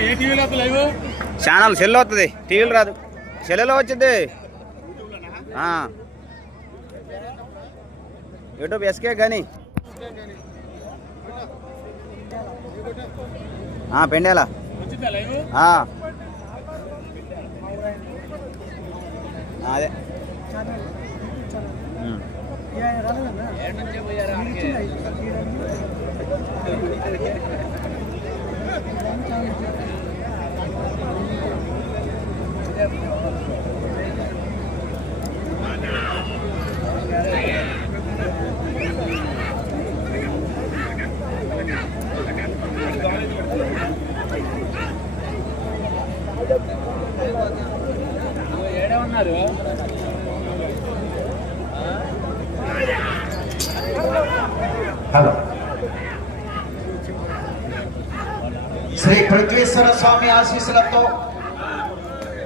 ఏ టీవీలో live channel cell వస్తుంది టీవీలు రాదు. సెల్లో వచ్చింది యూట్యూబ్ ఎస్కే కానీ పెండేలా వచ్చిందా లైవ్ ఆ. అదే. Yeah. వెంకటేశ్వర స్వామి ఆశీస్సులతో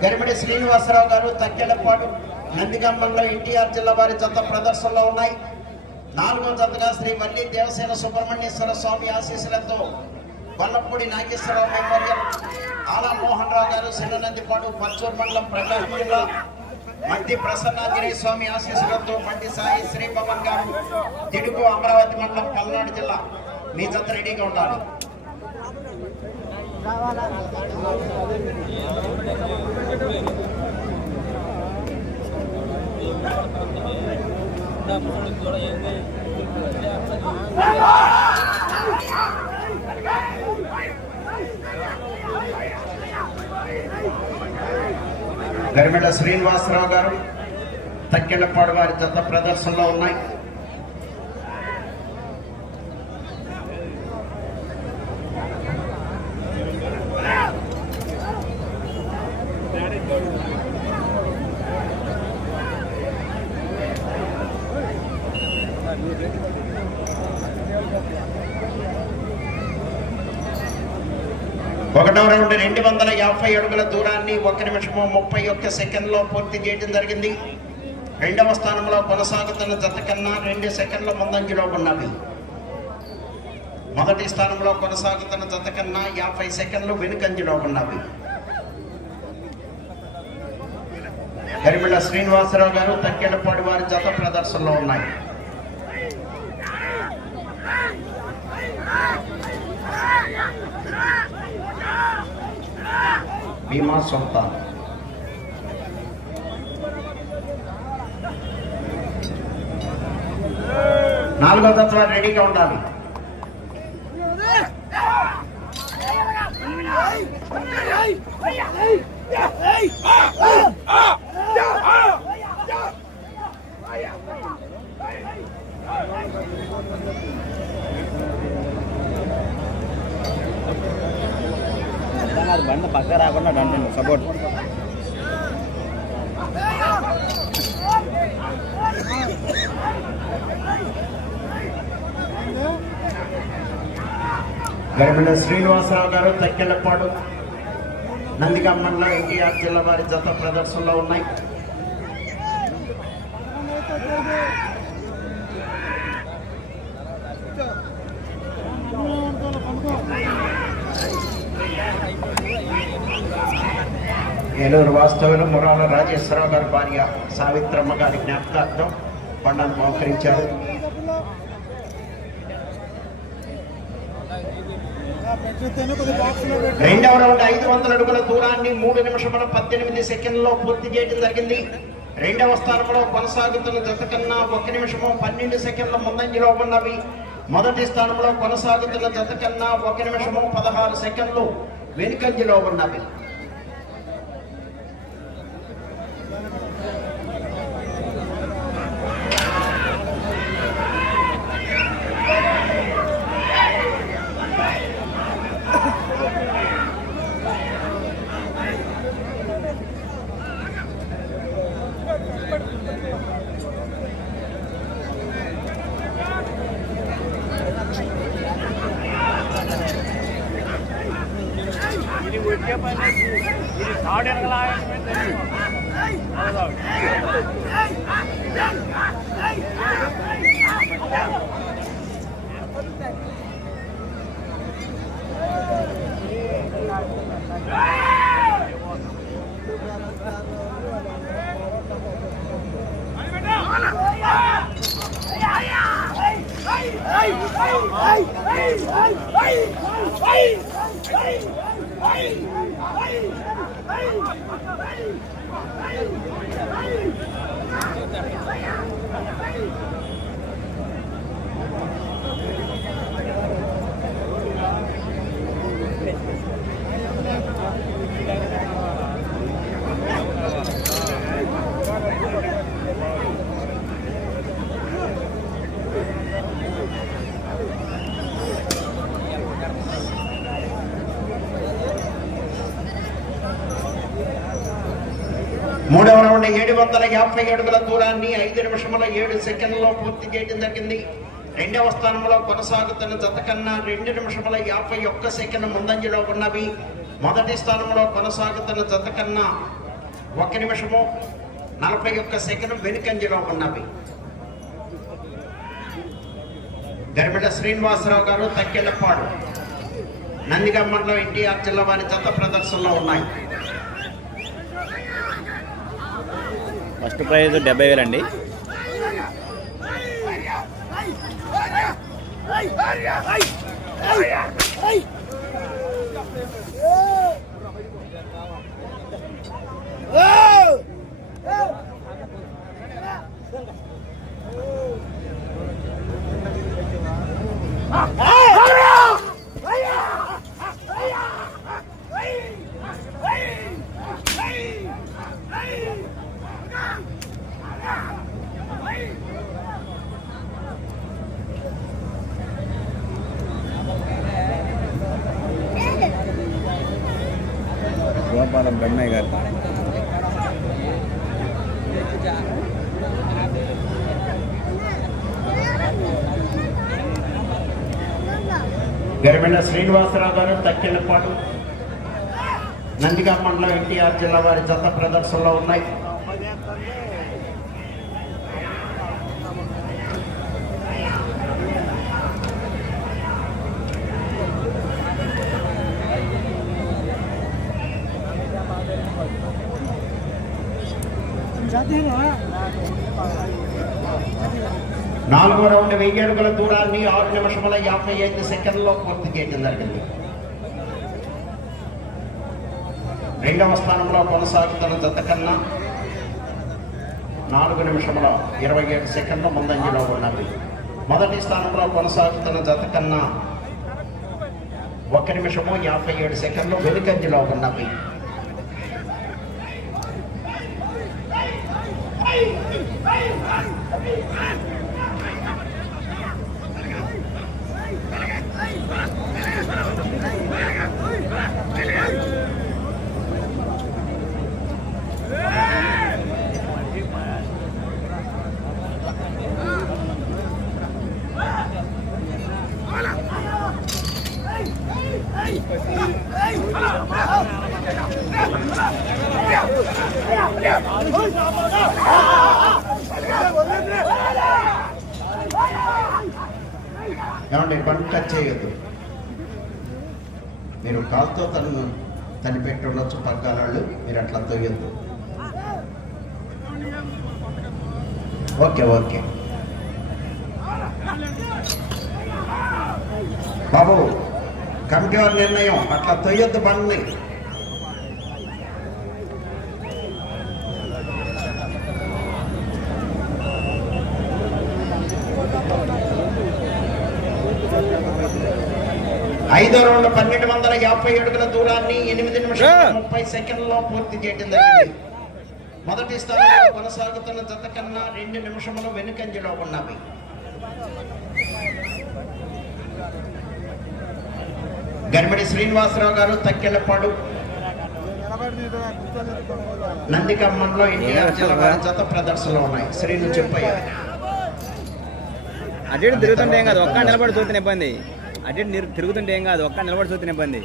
గరిమిడి శ్రీనివాసరావు గారు తక్కెలపాడు నందిగంబంలో ఎన్టీఆర్ జిల్లా వారి జత ప్రదర్శనలో ఉన్నాయి. నాలుగో జతగా శ్రీ వల్లి దేవసేన సుబ్రహ్మణ్యేశ్వర స్వామి ఆశీస్సులతో వల్లపూడి నాగేశ్వరరావు మెమోరియల్ ఆలా మోహన్ రావు గారు సిన్ననందిపాడు పచ్చూరు మండలం ప్రకాశం జిల్లా మధ్య ప్రసన్నాంజనేయ స్వామి ఆశీస్సులతో మంటి సాయి శ్రీ పవన్ గారు తిడుగు అమరావతి మండలం పల్నాడు జిల్లా. మీ జత రెడీగా ఉండాలి. గరిమెడ శ్రీనివాసరావు గారు తక్కెళ్ళపాడు వారి జత ప్రదర్శనలో ఉన్నాయి. ఒకటో రౌండ్ రెండు వందల యాభై అడుగుల దూరాన్ని ఒక నిమిషము ముప్పై ఒక్క సెకండ్లో పూర్తి చేయడం జరిగింది. రెండవ స్థానంలో కొనసాగుతున్న జత కన్నా రెండు సెకండ్ల ముందంజలో ఉన్నవి మొదటి స్థానంలో కొనసాగుతున్న జత కన్నా యాభై సెకండ్లు వెనుకంజలో ఉన్నవి గరిమిళ్ళ శ్రీనివాసరావు గారు తక్కెళ్ళపాడు వారి జత ప్రదర్శనలో ఉన్నాయి. భీమా సుల్తాన్ నాలుగో తత్వ రెడీగా ఉండాలి అది బండి పక్క రాకుండా అంటుంది సపోర్ట్ గరిమిడ శ్రీనివాసరావు గారు తక్కెళ్ళపాడు. నందిగమ్మలో ఎన్టీఆర్ జిల్లా వారి జత ప్రదర్శనలో ఉన్నాయి. ఏలూరు వాస్తవులు మురాల రాజేశ్వరరావు గారి భార్య సావిత్రమ్మ గారి జ్ఞాపకార్థం బండను మోకరించారు రెండవ రౌండ్ ఐదు వందల అడుగుల దూరాన్ని మూడు నిమిషముల పద్దెనిమిది సెకండ్లో పూర్తి చేయడం జరిగింది. రెండవ స్థానంలో కొనసాగుతున్న జత కన్నా ఒక నిమిషము పన్నెండు సెకండ్ల ముందంజలో ఉన్నవి. మొదటి స్థానంలో కొనసాగుతున్న జత కన్నా ఒక నిమిషము పదహారు సెకండ్లు వెనుకంజలో ఉన్నవి. మూడవ ఏడు వందల యాభై అడుగుల దూరాన్ని ఐదు నిమిషముల ఏడు సెకండ్లలో పూర్తి చేయడం జరిగింది. రెండవ స్థానంలో కొనసాగుతున్న జత కన్నా రెండు నిమిషముల యాభై ఒక్క సెకండ్ ముందంజలో ఉన్నవి. మొదటి స్థానంలో కొనసాగుతున్న జత కన్నా ఒక నిమిషము నలభై ఒక్క సెకండ్ వెనుకంజలో ఉన్నవి. గరిమెడ శ్రీనివాసరావు గారు తక్కెళ్ళపాడు. నందిగమ్మంలో ఎన్టీఆర్ జిల్లా వారి జత ప్రదర్శనలో ఉన్నాయి. ఫస్ట్ ప్రైజ్ డెబ్బై వేలు అండి. గోపాలం బ్రహ్మయ్య గారు. గరిమెడ శ్రీనివాసరావు గారు తక్కెళ్ళపాడు నందిగా మండలం ఎన్టీఆర్ జిల్లా వారి జత ప్రదర్శనలో ఉన్నాయి నాలుగో రౌండ్ వెయ్యి అడుగుల దూరాన్ని ఆరు నిమిషముల యాభై ఐదు సెకండ్లో పూర్తి చేయడం జరిగింది. రెండవ స్థానంలో కొనసాగుతున్న జత కన్నా నాలుగు నిమిషముల ఇరవై ఏడు సెకండ్లు ముందంజలో ఉన్నవి. మొదటి స్థానంలో కొనసాగుతున్న జత కన్నా ఒక నిమిషము యాభై ఏడు సెకండ్లు వెనుకంజలో ఉన్నవి ఏమండి బండి టచ్ చేయొద్దు. మీరు కాలుతో తను తని పెట్టి ఉండొచ్చు పగ్గాలాళ్ళు మీరు అట్లా తొయ్యొద్దు. Okay okay. బాబు కమిటీ వారి నిర్ణయం అట్లా తొయ్యొద్దు బండి ఐదో రౌండ్ పన్నెండు వందల యాభై అడుగుల దూరాన్ని ఎనిమిది నిమిషాల ముప్పై సెకండ్లలో పూర్తి చేయడం జరిగింది. మొదటి స్థానంలో కొనసాగుతున్న జత కన్నా రెండు నిమిషములు వెనుకంజలో ఉన్నవి. గరిమిడి శ్రీనివాసరావు గారు తక్కెళ్ళపాడు నందికమ్మంలో ఎన్టీఆర్ జిల్లా జత ప్రదర్శనలో ఉన్నాయి. శ్రీను చెప్పయ్య. అటు తిరుగుతుంటే ఏం కాదు ఒక్క నిలబడి చూస్తే ఇబ్బంది. అటు నిరు- తిరుగుతుంటే ఏం కాదు ఒక్క నిలబడి చూస్తే ఇబ్బంది.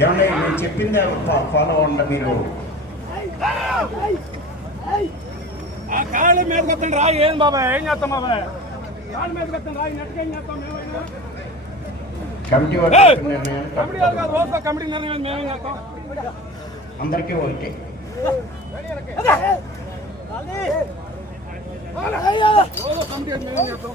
ఏమండి నేను చెప్పింది ఫాలో అవ్వండి మీరు. ఆ కాళ్ళ మీద కొత్త రా ఏం బాబాయ్ ఏం చేస్తాం బాబాయ్? కాళ్ళ మీద కొత్త రా నెట్గా ఏం చేస్తాం మేమైనా? కమిటీ కమిటీ కాదు. రోజు కమిటీ నిర్ణయం మేమేం చేస్తాం? అందరికీ రోజు కమిటీ మేమేం చేస్తాం?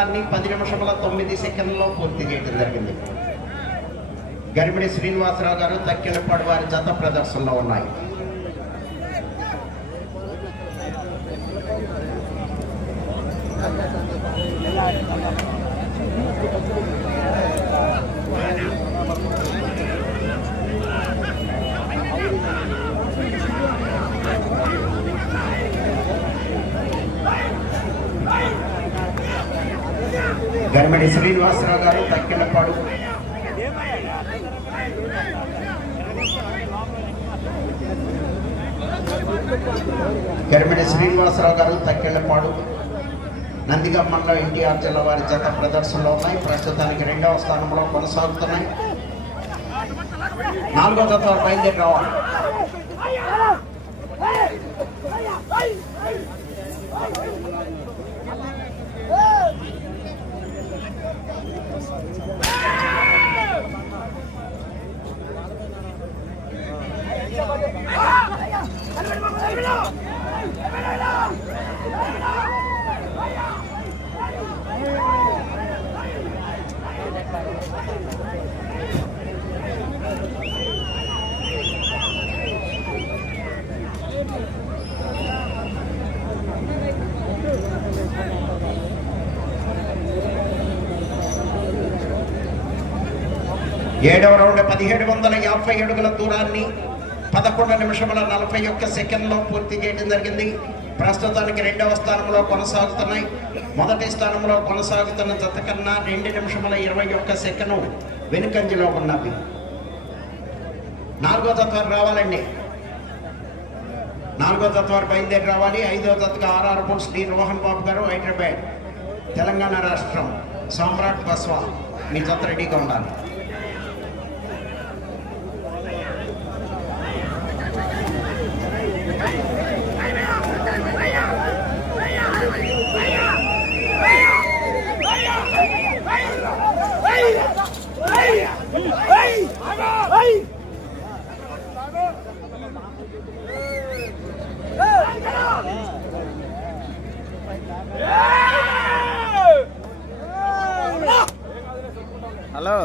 అడుగుల పది నిమిషముల తొమ్మిది సెకండ్లలో పూర్తి చేయడం జరిగింది. గరిమిడి శ్రీనివాసరావు గారు తక్కిలపాడు వారి జత ప్రదర్శనలో ఉన్నాయి. గరిమిడి శ్రీనివాసరావు గారు తక్కిలపాడు కెరమిడి శ్రీనివాసరావు గారు తక్కెళ్ళపాడు నందిగమ్మంలో ఎన్టీఆర్ జిల్లా వారి జత ప్రదర్శనలో ఉన్నాయి. ప్రస్తుతానికి రెండవ స్థానంలో కొనసాగుతున్నాయి. నాలుగో జత బయలుదేరి రావాలి ఏడవ రౌండ్ పదిహేడు వందల యాభై అడుగుల దూరాన్ని పదకొండు నిమిషముల నలభై ఒక్క సెకండ్లో పూర్తి చేయడం జరిగింది. ప్రస్తుతానికి రెండవ స్థానంలో కొనసాగుతున్నాయి. మొదటి స్థానంలో కొనసాగుతున్న జత కన్నా రెండు నిమిషముల ఇరవై ఒక్క సెకండ్ వెనుకంజలో ఉన్నవి నాలుగో తత్వాలు రావాలండి. నాలుగో తత్వాలు బయలుదేరి రావాలి. ఐదో తత్వగా ఆర్ఆర్ బుక్స్ శ్రీ రోహన్ బాబు గారు హైదరాబాద్ తెలంగాణ రాష్ట్రం. సామ్రాట్ బస్వా మీ జత రెడీగా ఉండాలి. హలో.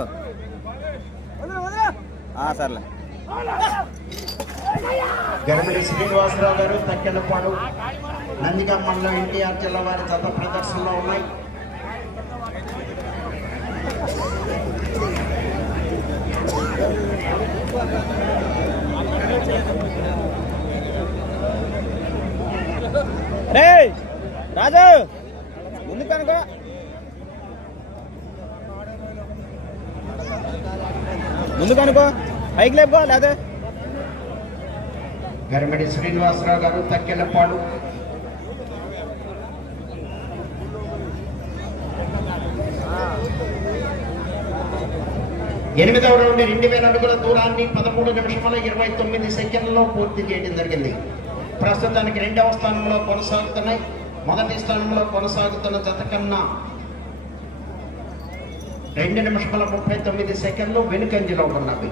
ఆ, సర్లే. గరిమిడి శ్రీనివాసరావు గారు తక్కెలపాడు నందిగమ్మంలో ఎన్టీఆర్ జిల్లా వారి జత ప్రదర్శనలో ఉన్నాయి. రే రాజు ముందు కనుకో ముందు కనుకో పైకి లేపుకో లేదా? గరిమడి శ్రీనివాసరావు గారు తక్కెళ్ళపాడు. ఎనిమిదవ రౌండ్ రెండు వేల అడుగుల దూరాన్ని పదమూడు నిమిషముల ఇరవై తొమ్మిది సెకండ్లలో పూర్తి చేయడం జరిగింది. ప్రస్తుతానికి రెండవ స్థానంలో కొనసాగుతున్నాయి. మొదటి స్థానంలో కొనసాగుతున్న జత కన్నా రెండు నిమిషాల ముప్పై తొమ్మిది సెకండ్లు వెనుకంజలో ఉన్నవి.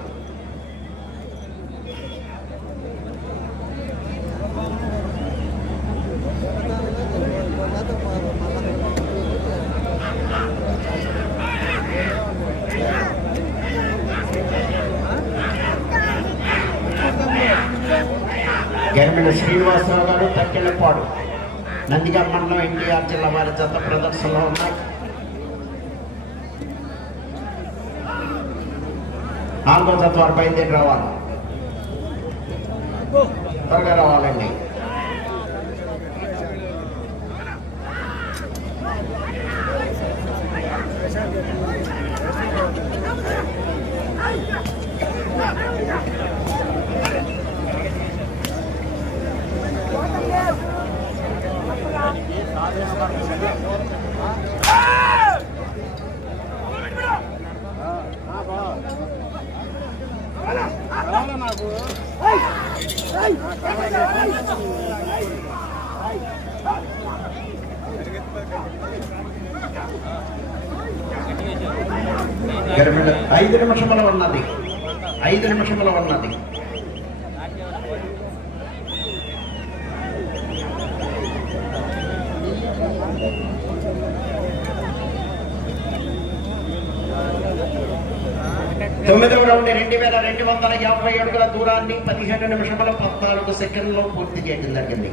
గరిమిడి శ్రీనివాసరావు గారు తక్కెళ్ళపాడు. నందిగా మండలం ఎన్టీఆర్ జిల్లా వారి జత ప్రదర్శనలో ఉన్నాయి. నాలుగో తత్వాలు వారు బయలుదేరి రావాలి. త్వరగా రావాలండి. గరిమిడి ఐదు నిమిషముల ఉన్నది ఐదు నిమిషముల ఉన్నది తొమ్మిదవ రౌండ్ రెండు వేల రెండు వందల యాభై అడుగుల దూరాన్ని పదిహేను నిమిషముల పద్నాలుగు సెకండ్లో పూర్తి చేయడం జరిగింది.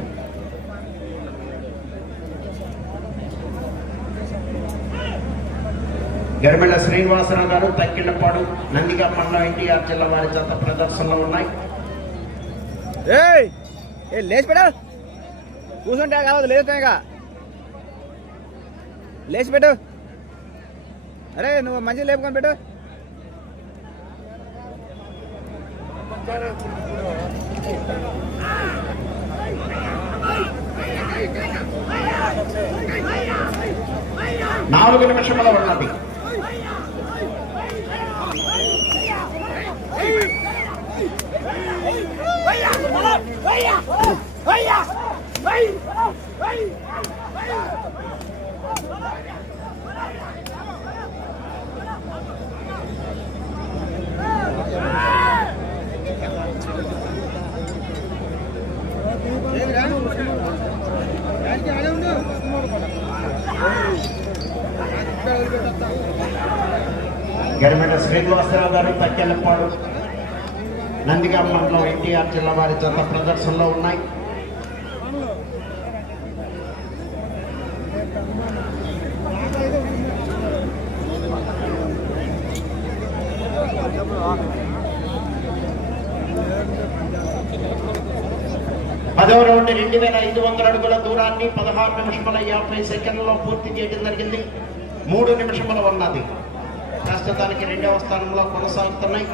గరిమెళ్ళ శ్రీనివాసరావు గారు తక్కిళ్ళపాడు నందిగా మండలం ఎన్టీఆర్ జిల్లా వారి జత ప్రదర్శనలో ఉన్నాయి. లేచి పెట్టు కూర్చుంటే కావద్దు లేదుగా ఇక లేచి పెట్టు అరే నువ్వు మంచిగా లేపుకొని పెట్టు. నాలుగు నిమిషముల ఉన్నది. అయ్యా! అయ్యా అయ్యా అయ్యా గరిమెడ శ్రీనివాసరావు గారు తక్కెళ్ళపాడు. నందిగా మండలం ఎన్టీఆర్ జిల్లా వారి జత ప్రదర్శనలో ఉన్నాయి. పదవ రౌండ్ రెండు వేల ఐదు వందల అడుగుల దూరాన్ని పదహారు నిమిషముల యాభై సెకండ్లలో పూర్తి చేయడం జరిగింది. మూడు నిమిషముల ఉన్నది. ప్రస్తుతానికి రెండవ స్థానంలో కొనసాగుతున్నాయి.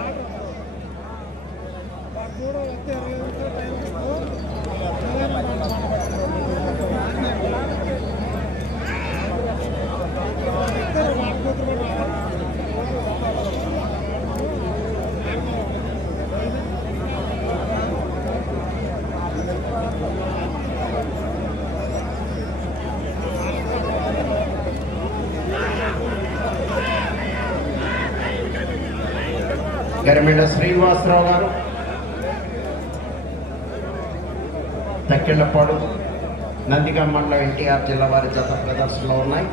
గరిమెళ్ళ శ్రీనివాసరావు గారు. తక్కిళ్ళపాడు నందిగా మండలం ఎన్టీఆర్ జిల్లా వారి జత ప్రదర్శనలో ఉన్నాయి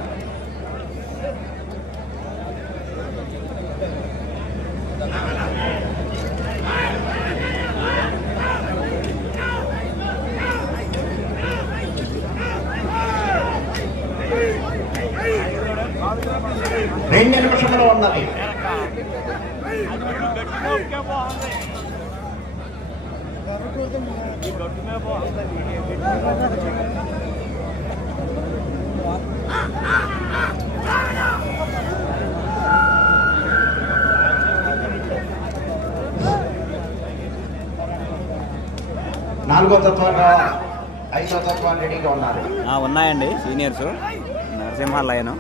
రెండు నిమిషంలో ఉన్నది నాలుగో తత్వాలు ఐదో తత్వాలు రెడీగా ఉన్నారు. ఉన్నాయండి సీనియర్స్. నరసింహ లయను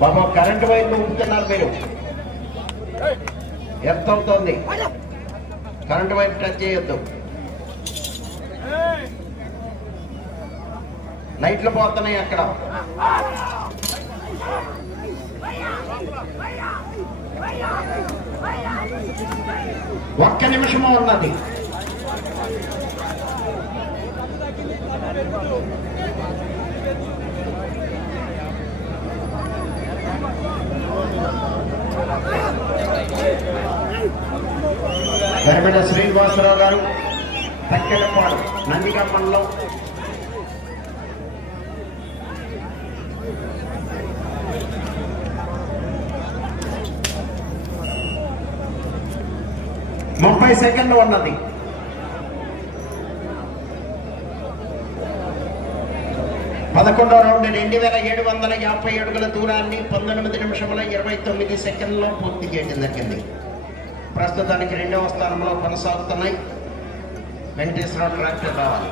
బాబా కరెంట్ వైర్లు ఊపుతున్నారు మీరు. ఎంత అవుతుంది? కరెంట్ వైర్ టచ్ చేయొద్దు. లైట్లు పోతున్నాయి అక్కడ. ఒక్క నిమిషము ఉన్నది. గరిబిడ శ్రీనివాసరావు గారు తక్కెడపాడు నందిగా మండలం ముప్పై సెకండ్లు ఉన్నది. పదకొండో రౌండ్ రెండు వేల ఏడు వందల యాభై అడుగుల దూరాన్ని పంతొమ్మిది నిమిషముల ఇరవై తొమ్మిది సెకండ్లో పూర్తి చేయడం జరిగింది. ప్రస్తుతానికి రెండవ స్థానంలో కొనసాగుతున్నాయి. వెంకటేశ్వరరావు ట్రాక్టర్ రావాలి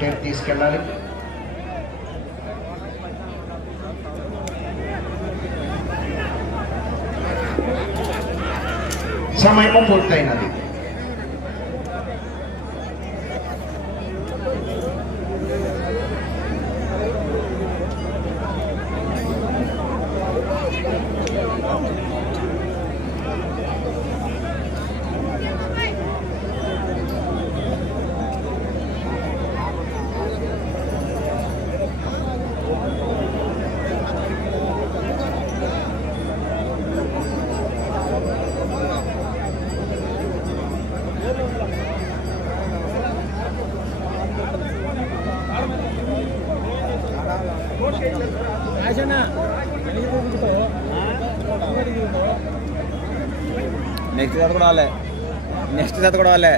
టేప్ తీసుకెళ్ళాలి. समय में बोलता है ना నెక్స్ట్ జత కూడా వాళ్ళే నెక్స్ట్ జత కూడా వాళ్ళే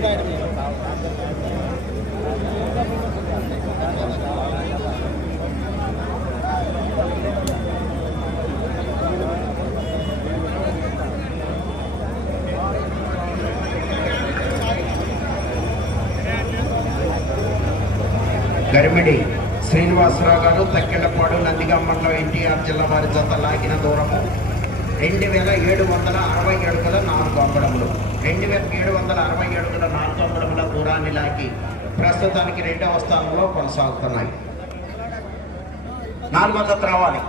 గరిమిడి శ్రీనివాసరావు గారు తక్కెళ్ళపాడు నందిగాం ఎన్టీఆర్ జిల్లా వారి జత లాగిన దూరము. రెండు వేల ఏడు వందల అరవై అడుగుల నాలుగు అంబడములు. రెండు వేల ఏడు వందల అరవై అడుగుల నాలుగు అంబడముల దూరాన్ని లాగి ప్రస్తుతానికి రెండవ స్థానంలో కొనసాగుతున్నాయి. నాలుగు వందలు రావాలి.